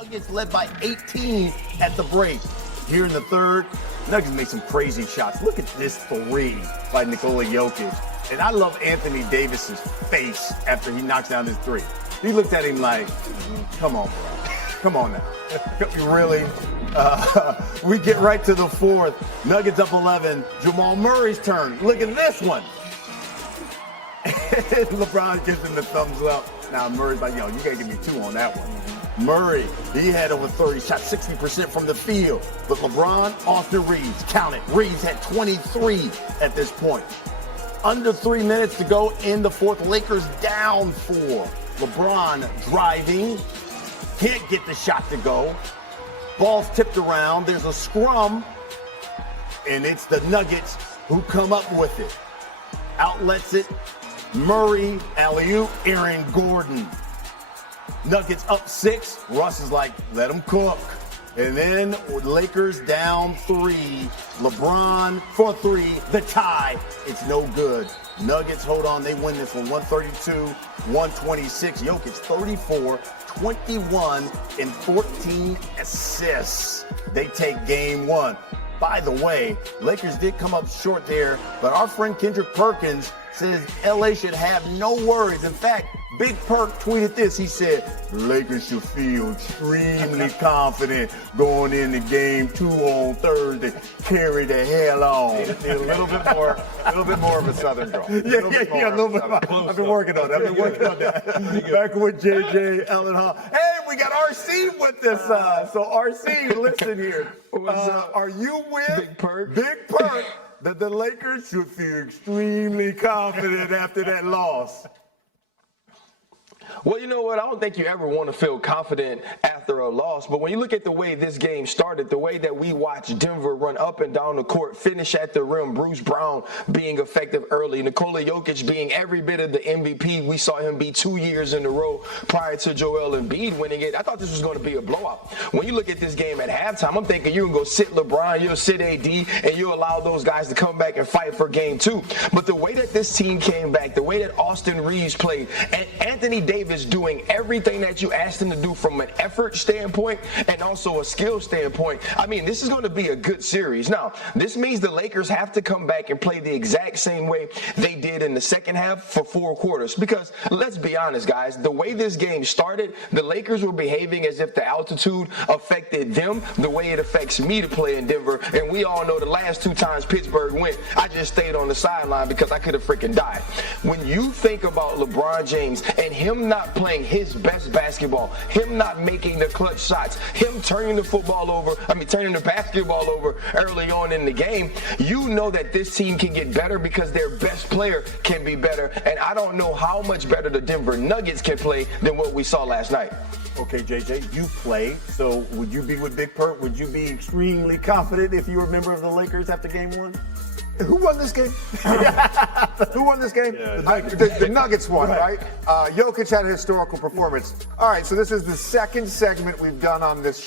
Nuggets led by 18 at the break. Here in the third, Nuggets made some crazy shots. Look at this three by Nikola Jokic. And I love Anthony Davis's face after he knocks down his three. He looked at him like, come on, bro. Come on now. Really? We get right to the fourth. Nuggets up 11. Jamal Murray's turn. Look at this one. LeBron gives him the thumbs up. Now Murray's like, yo, you gotta give me two on that one. Murray, he had over 30 shots, 60% from the field. But LeBron, Austin Reeves, count it. Reeves had 23 at this point. Under 3 minutes to go in the fourth. Lakers down 4. LeBron driving. Can't get the shot to go. Ball's tipped around. There's a scrum. And it's the Nuggets who come up with it. Outlets it. Murray, alley-oop, Aaron Gordon. Nuggets up 6. Russ is like, let them cook. And then Lakers down 3. LeBron for 3. The tie. It's no good. Nuggets hold on. They win this one 132-126. Jokic 34, 21, and 14 assists. They take game 1. By the way, Lakers did come up short there, but our friend Kendrick Perkins says LA should have no worries. In fact, Big Perk tweeted this. He said, Lakers should feel extremely confident going into game 2 on Thursday. Carry the hell on. A little bit more of a Southern draw. Yeah, a little bit. I've been working on that. Back with JJ Allen Hall. Hey, we got RC with us. So RC, listen here. Are you with Big Perk? Big Perk that the Lakers should feel extremely confident after that loss? Well, you know what? I don't think you ever want to feel confident after a loss. But when you look at the way this game started, the way that we watched Denver run up and down the court, finish at the rim, Bruce Brown being effective early, Nikola Jokic being every bit of the MVP. We saw him be 2 years in a row prior to Joel Embiid winning it. I thought this was going to be a blowout. When you look at this game at halftime, I'm thinking you're going to go sit LeBron, you'll sit AD, and you'll allow those guys to come back and fight for game 2. But the way that this team came back, the way that Austin Reeves played, and Anthony Davis doing everything that you asked him to do from an effort standpoint and also a skill standpoint. I mean, this is going to be a good series. Now, this means the Lakers have to come back and play the exact same way they did in the second half for 4 quarters. Because let's be honest, guys, the way this game started, the Lakers were behaving as if the altitude affected them the way it affects me to play in Denver. And we all know the last 2 times Pittsburgh went, I just stayed on the sideline because I could have freaking died. When you think about LeBron James and him not playing his best basketball, him not making the clutch shots, him turning the basketball over early on in the game, you know that this team can get better because their best player can be better. And I don't know how much better the Denver Nuggets can play than what we saw last night. Okay, JJ, you play. So would you be with Big Perk? Would you be extremely confident if you were a member of the Lakers after game 1? Who won this game? Who won this game? The Nuggets won, right? Jokic had a historical performance. All right, so this is the second segment we've done on this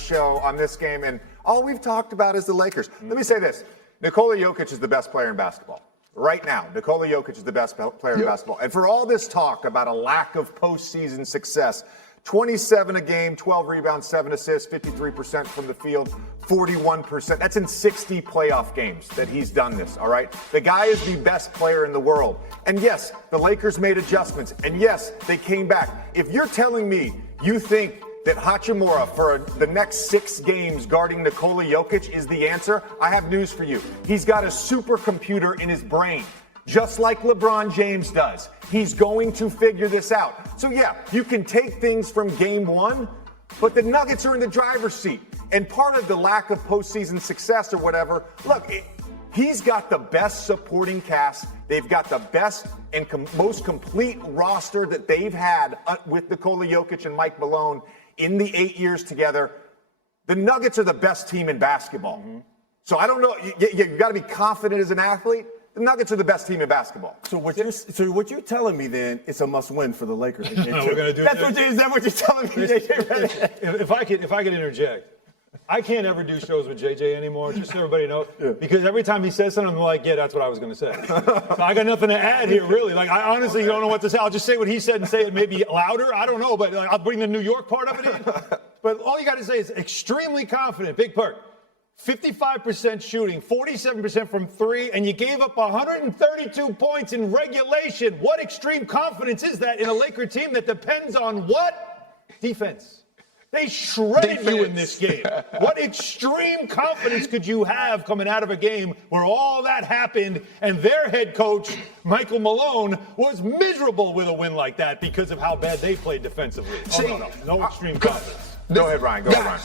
show, on this game, and all we've talked about is the Lakers. Let me say this. Nikola Jokic is the best player in basketball. Right now, Nikola Jokic is the best player in basketball. And for all this talk about a lack of postseason success, 27 a game, 12 rebounds, 7 assists, 53% from the field, 41%. That's in 60 playoff games that he's done this, all right? The guy is the best player in the world. And yes, the Lakers made adjustments. And yes, they came back. If you're telling me you think that Hachimura for the next 6 games guarding Nikola Jokic is the answer, I have news for you. He's got a supercomputer in his brain, just like LeBron James does. He's going to figure this out. So yeah, you can take things from game 1, but the Nuggets are in the driver's seat. And part of the lack of postseason success or whatever, look, he's got the best supporting cast. They've got the best and most complete roster that they've had with Nikola Jokic and Mike Malone in the 8 years together. The Nuggets are the best team in basketball. Mm-hmm. So I don't know. You've got to be confident as an athlete. The Nuggets are the best team in basketball. So what you're telling me then, it's a must-win for the Lakers. We're gonna do is that what you're telling me, JJ? If I could interject, I can't ever do shows with JJ anymore, just so everybody knows. Because every time he says something, I'm like, yeah, that's what I was going to say. So I got nothing to add here, really. Like, I honestly don't know what to say. I'll just say what he said and say it maybe louder. I don't know, but I'll bring the New York part of it in. But all you got to say is extremely confident. Big perk. 55% shooting, 47% from three, and you gave up 132 points in regulation. What extreme confidence is that in a Laker team that depends on what? Defense. They shredded you in this game. What extreme confidence could you have coming out of a game where all that happened and their head coach, Michael Malone, was miserable with a win like that because of how bad they played defensively? No extreme confidence. Go ahead, Ryan. Go ahead, Ryan.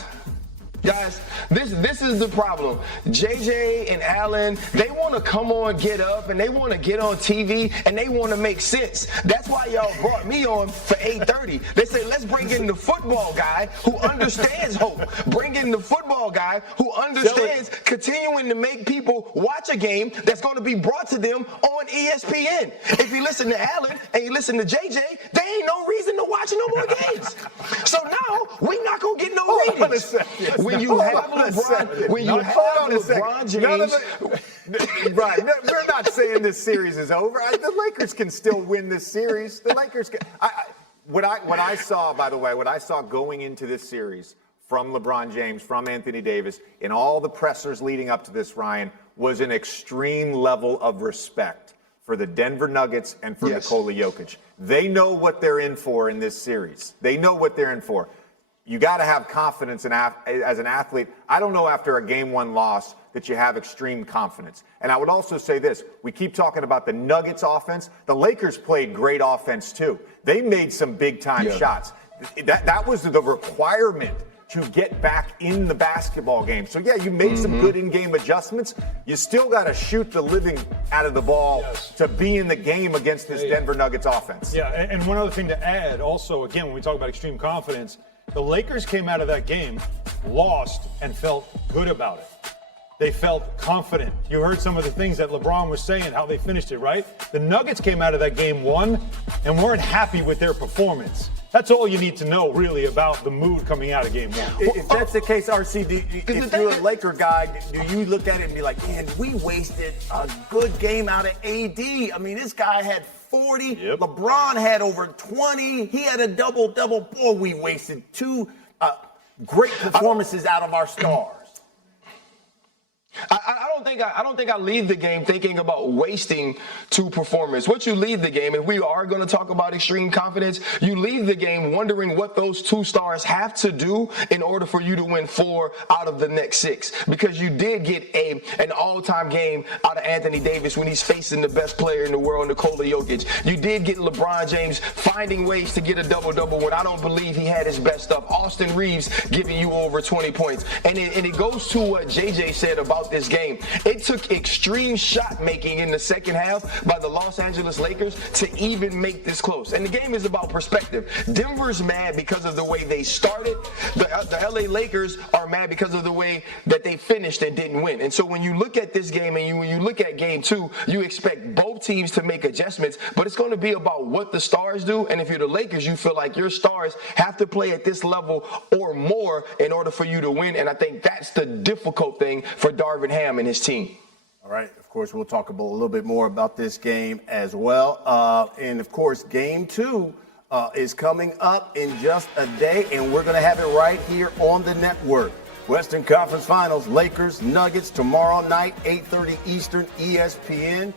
Guys, this is the problem. JJ and Allen, they want to come on, get up, and they want to get on TV, and they want to make sense. That's why y'all brought me on for 8:30. They say, let's bring in the football guy who understands hope. Bring in the football guy who understands continuing to make people watch a game that's going to be brought to them on ESPN. If you listen to Allen and you listen to JJ, there ain't no reason to watch no more games. So now we not going to get no ratings. When you have LeBron James, right? No, we're not saying this series is over. The Lakers can still win this series. The Lakers can. What I saw, by the way, what I saw going into this series from LeBron James, from Anthony Davis, in all the pressers leading up to this, Ryan, was an extreme level of respect for the Denver Nuggets and for Nikola Jokic. They know what they're in for in this series. They know what they're in for. You got to have confidence as an athlete. I don't know after a game one loss that you have extreme confidence. And I would also say this. We keep talking about the Nuggets offense. The Lakers played great offense too. They made some big time shots. That was the requirement to get back in the basketball game. So yeah, you made some good in-game adjustments. You still got to shoot the living out of the ball to be in the game against this Denver Nuggets offense. Yeah, and one other thing to add also, again, when we talk about extreme confidence, the Lakers came out of that game, lost, and felt good about it. They felt confident. You heard some of the things that LeBron was saying, how they finished it, right? The Nuggets came out of that game, won, and weren't happy with their performance. That's all you need to know, really, about the mood coming out of game one. If that's the case, RC, if you're a Laker guy, do you look at it and be like, man, we wasted a good game out of AD? I mean, this guy had 40. LeBron had over 20. He had a double-double. Boy, we wasted two great performances out of our stars. I don't think I leave the game thinking about wasting two performances. What you leave the game, if we are going to talk about extreme confidence, you leave the game wondering what those two stars have to do in order for you to win 4 out of the next 6. Because you did get an all-time game out of Anthony Davis when he's facing the best player in the world, Nikola Jokic. You did get LeBron James finding ways to get a double-double when I don't believe he had his best stuff. Austin Reeves giving you over 20 points. And it goes to what JJ said about this game. It took extreme shot making in the second half by the Los Angeles Lakers to even make this close. And the game is about perspective. Denver's mad because of the way they started. The LA Lakers are mad because of the way that they finished and didn't win. And so when you look at this game and when you look at game 2, you expect both teams to make adjustments, but it's going to be about what the stars do. And if you're the Lakers, you feel like your stars have to play at this level or more in order for you to win. And I think that's the difficult thing for Darvin Ham and his team. All right. Of course, we'll talk a little bit more about this game as well. And, of course, game 2 is coming up in just a day, and we're going to have it right here on the network. Western Conference Finals, Lakers, Nuggets, tomorrow night, 8:30 Eastern, ESPN.